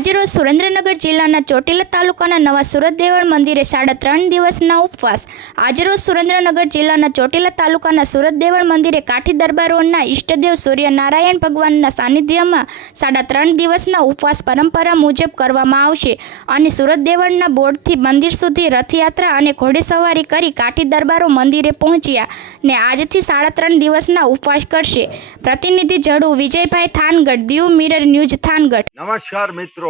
આજરોજ સુરેન્દ્રનગર જિલ્લાના ચોટીલા તાલુકાના નવા સુરત દેવળ મંદિરે સાડા ત્રણ દિવસના ઉપવાસ. આજરોજ સુરેન્દ્રનગર જિલ્લાના ચોટીલા તાલુકાના સુરત દેવળ મંદિરે કાઠી દરબારોના ઈષ્ટદેવ સૂર્યનારાયણ ભગવાનના સાનિધ્યમાં સાડા ત્રણ દિવસના ઉપવાસ પરંપરા મુજબ કરવામાં આવશે. અને સુરત દેવળના બોર્ડથી મંદિર સુધી રથયાત્રા અને ઘોડેસવારી કરી કાઠી દરબારો મંદિરે પહોંચ્યા ને આજથી સાડા ત્રણ દિવસના ઉપવાસ કરશે. પ્રતિનિધિ જડુ વિજયભાઈ થાનગઢ, દીવ મિરર ન્યૂઝ થાનગઢ. નમસ્કાર મિત્રો.